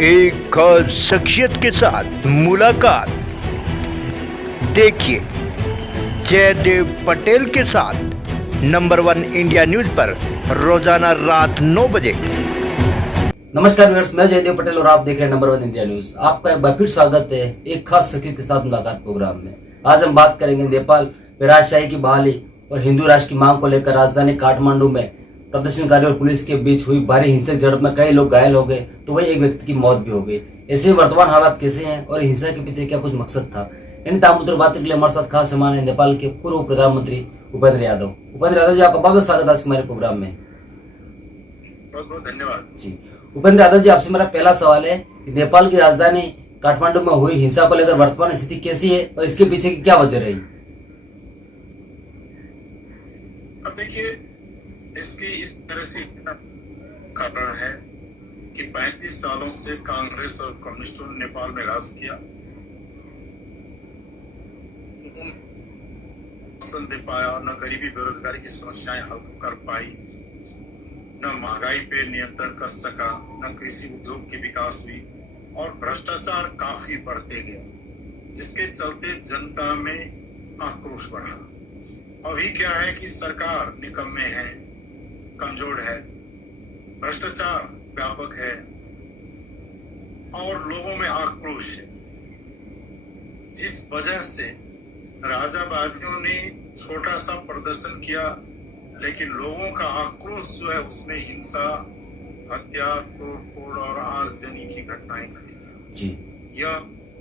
एक खास शख्सियत के साथ मुलाकात। देखिए जयदेव पटेल के साथ नंबर 1 इंडिया न्यूज पर रोजाना रात 9 बजे। नमस्कार व्यूअर्स, मैं जयदेव पटेल और आप देख रहे हैं नंबर 1 इंडिया न्यूज। आपका एक बार फिर स्वागत है एक खास शख्सियत के साथ मुलाकात प्रोग्राम में। आज हम बात करेंगे नेपाल में राजशाही की बहाली और हिंदू राष्ट्र की मांग को लेकर राजधानी काठमांडू में प्रदर्शनकारी और पुलिस के बीच हुई भारी हिंसक झड़प में कई लोग घायल हो गए तो वही एक व्यक्ति की मौत भी हो गई। ऐसे वर्तमान हालात कैसे हैं और हिंसा के पीछे क्या कुछ मकसद था, इन तामुद्र बात के लिए हमारे साथ खास मेहमान है नेपाल के पूर्व प्रधानमंत्री उपेंद्र यादव। उपेंद्र यादव जी, आपका बहुत बहुत स्वागत है आज हमारे प्रोग्राम में। बहुत बहुत धन्यवाद जी उपेंद्र यादव जी, आपसे मेरा पहला सवाल है कि नेपाल की राजधानी काठमांडू में हुई हिंसा को लेकर वर्तमान स्थिति कैसी है और इसके पीछे की क्या वजह रही? अब देखिए, इसकी इस तरह से कारण है कि 35 सालों से कांग्रेस और कम्युनिस्टों ने नेपाल में राज किया, दे पाया, न गरीबी बेरोजगारी की समस्याएं हल कर पाई, न महंगाई पे नियंत्रण कर सका, न कृषि उद्योग की विकास हुई और भ्रष्टाचार काफी बढ़ते गए, जिसके चलते जनता में आक्रोश बढ़ा। अभी क्या है कि सरकार निकम्मे है, कमजोर है, भ्रष्टाचार व्यापक है और लोगों में आक्रोश है, जिस वजह से राजावादियों ने छोटा सा प्रदर्शन किया, लेकिन लोगों का आक्रोश जो है उसमें हिंसा, हत्या, तोड़फोड़ और आगजनी की घटनाएं घटी। यह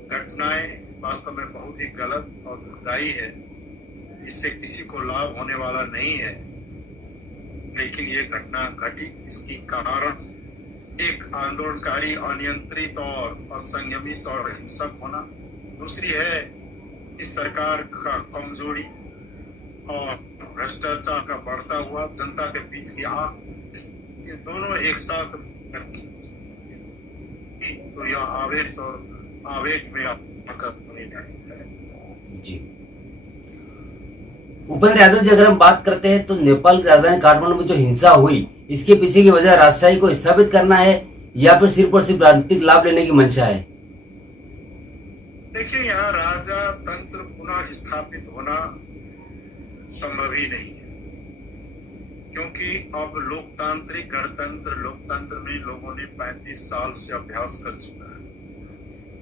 घटनाएं वास्तव में बहुत ही गलत और दुखदायी है, इससे किसी को लाभ होने वाला नहीं है, लेकिन ये घटना घटी। इसकी कारण एक आंदोलनकारी अनियंत्रित और असंयमित और हिंसक होना, दूसरी है इस सरकार का कमजोरी और भ्रष्टाचार का बढ़ता हुआ जनता के बीच की आग, ये दोनों एक साथ तो यह आवेश और आवेग में जी उपेंद्र यादव जी, अगर हम बात करते हैं तो नेपाल की राजधानी काठमांडू में जो हिंसा हुई, इसके पीछे की वजह राजशाही को स्थापित करना है या फिर सिर्फ और सिर्फ राजनीतिक लाभ लेने की मंशा है? देखिए, यहाँ राजा तंत्र पुनः स्थापित होना संभव ही नहीं है, क्योंकि अब लोकतांत्रिक गणतंत्र लोकतंत्र में लोगों ने 35 साल से अभ्यास कर चुका है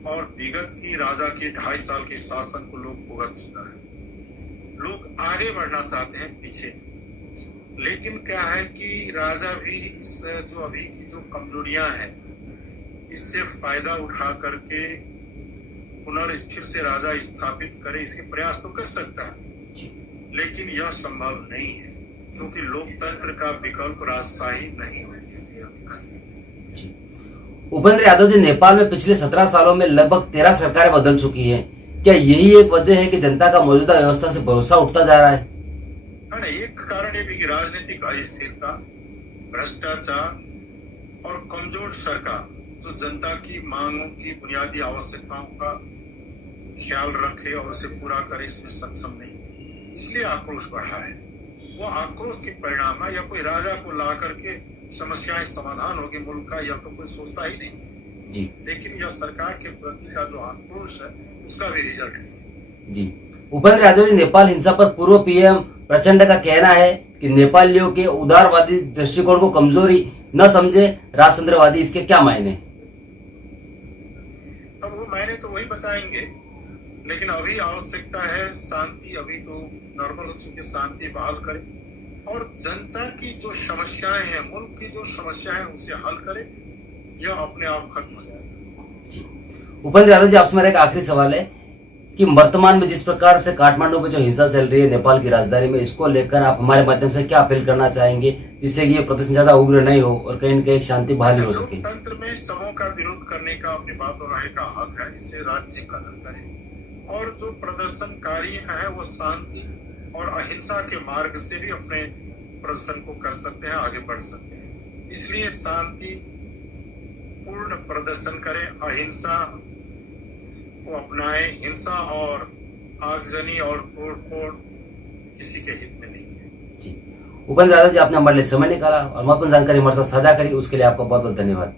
और विगत की राजा की 2.5 साल के शासन को लोग भुगत चुका है। लोग आगे बढ़ना चाहते हैं, पीछे, लेकिन क्या है कि राजा भी इस जो अभी की जो कमजोरियां हैं इससे फायदा उठा करके पुनर्स्थिर से राजा स्थापित करे, इसके प्रयास तो कर सकता है, लेकिन यह संभव नहीं है, क्योंकि लोकतंत्र का विकल्प राजशाही नहीं होती है। उपेंद्र यादव जी, नेपाल में पिछले 17 सालों में लगभग 13 सरकारें बदल चुकी हैं। क्या यही एक वजह है कि जनता का मौजूदा व्यवस्था से भरोसा उठता जा रहा है? एक कारण ये भी कि राजनीतिक अस्थिरता, भ्रष्टाचार और कमजोर सरकार जो जनता की मांगों की बुनियादी आवश्यकताओं का ख्याल रखे और उसे पूरा करे, इसमें सक्षम नहीं, इसलिए आक्रोश बढ़ा है। वो आक्रोश के परिणाम है, या कोई राजा को ला करके समस्याएं समाधान होगी मुल्क का, या तो कोई सोचता ही नहीं जी। लेकिन यह सरकार के प्रति का जो आक्रोश है उसका भी रिजल्ट है जी। उपेंद्र यादव जी, नेपाल हिंसा पर पूर्व पीएम प्रचंड का कहना है कि नेपालियों के उदारवादी दृष्टिकोण को कमजोरी न समझे राजतंत्रवादी, इसके क्या मायने? अब वो मायने तो वही बताएंगे, लेकिन अभी आवश्यकता है शांति। अभी तो नॉर्मल हो चुकी, शांति बहाल करे और जनता की जो समस्याएं हैं, मुल्क की जो समस्याएं हैं उसे हल करे, यह अपने आप खत्म हो जाएगा। उपेंद्र यादव जी, आपसे मेरा एक आखिरी सवाल है कि वर्तमान में जिस प्रकार से काठमांडू में जो हिंसा चल रही है नेपाल की राजधानी में, इसको लेकर आप हमारे माध्यम से क्या अपील करना चाहेंगे जिससे कि ये प्रदर्शन ज्यादा उग्र नहीं हो और कहीं न कहीं शांति बहाली हो सके? लोकतंत्र में सबों का विरोध करने का, अपनी बात और राय का हक है, इसे राज्य कदर करे और जो प्रदर्शनकारी है वो शांति और अहिंसा के मार्ग से भी अपने प्रदर्शन को कर सकते हैं, आगे बढ़ सकते हैं। इसलिए शांति पूर्ण प्रदर्शन करें, अहिंसा को अपनाएं। हिंसा और आगजनी और तोड़फोड़ किसी के हित में नहीं है जी। उपेंद्र यादव जी, आपने हमारे लिए समय निकाला और महत्वपूर्ण जानकारी हमारे साथ साझा करी, उसके लिए आपका बहुत बहुत धन्यवाद।